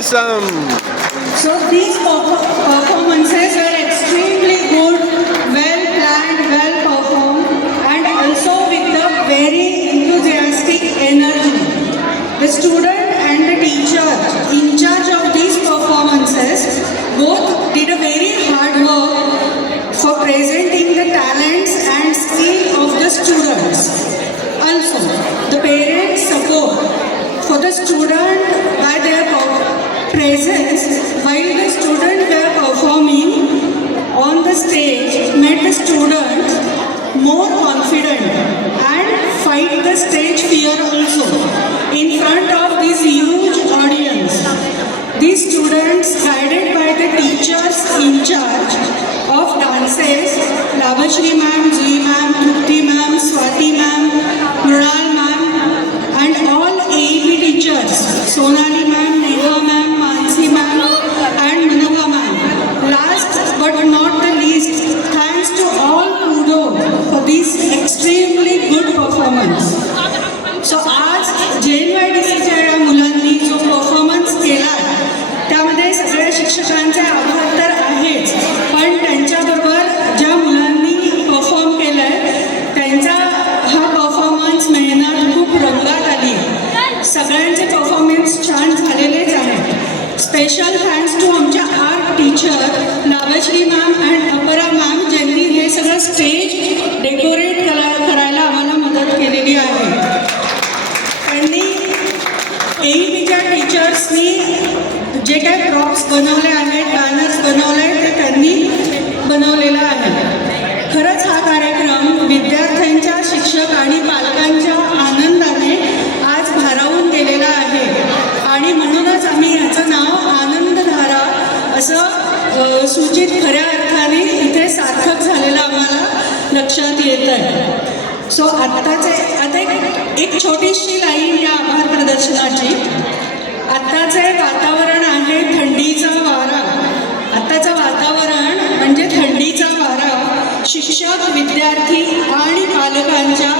Awesome. So these performances were extremely good, well planned, well performed, and also with the very enthusiastic energy. The student and the teacher in charge of these performances both did a very hard work for presenting the talents and skill of the students. Also, the parents' support for the student by their presence while the students were performing on the stage made the students more confident and fight the stage fear also in front of this huge audience. These students, guided by the teachers in charge of dances, Lavashri ma'am, Ji ma'am, Trupti ma'am, Swati ma'am, Mrunal ma'am, and all AEP teachers, Sonali ma'am, Neha ma'am, Mansi ma'am, and Manava ma'am. Last but not the least, thanks to all Kudo for this extremely good performance. So आज JNYDCच्या या मुलांनी जो performance केला त्यामध्ये सगळ्या शिक्षकांचे आभार तर आहेच, पण त्यांच्याबरोबर ज्या मुलांनी परफॉर्म केलं आहे त्यांचा हा परफॉर्मन्स मेहनत खूप रंगात आली. सगळ्यांचे परफॉर्मन्स छान झालेलेच आहेत. स्पेशल थँक्स टू आमच्या आर्ट टीचर लावश्री मॅम अँड अपरा मॅम ज्यांनी हे सगळं स्टेज डेकोरेट करायला आम्हाला मदत केलेली आहे. त्यांनी AEPच्या टीचर्सनी जे काय प्रॉप्स बनवले आहेत, बॅनर्स बनवले आहेत ते त्यांनी बनवलेलं आहे. खरंच हा कार्यक्रम विद्यार्थ्यांच्या, शिक्षक आणि पालकांच्या आनंदाने आज भारावून गेलेला आहे आणि म्हणूनच आम्ही याचं नाव आनंदधारा असं सूचित खऱ्या अर्थाने इथे सार्थक झालेलं आम्हाला लक्षात येत आहे. सो आता एक छोटीशी लाईन या आभार प्रदर्शनाची. आत्ताचे वातावरण आहे थंडीचा वारा. आत्ताचं वातावरण म्हणजे थंडीचा वारा. शिक्षक, विद्यार्थी आणि पालकांच्या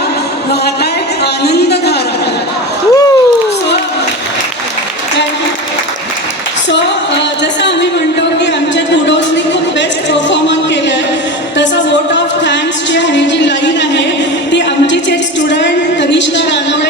वाहतायत आनंदधारा. सो जसं आम्ही म्हणतो की आमच्या कुडोसनी खूप बेस्ट परफॉर्मन्स केलं आहे, तसं वोट ऑफ थँक्सची आणि जी लाईन आहे ती आमचीच एक स्टुडंट तनिष्का रानवडे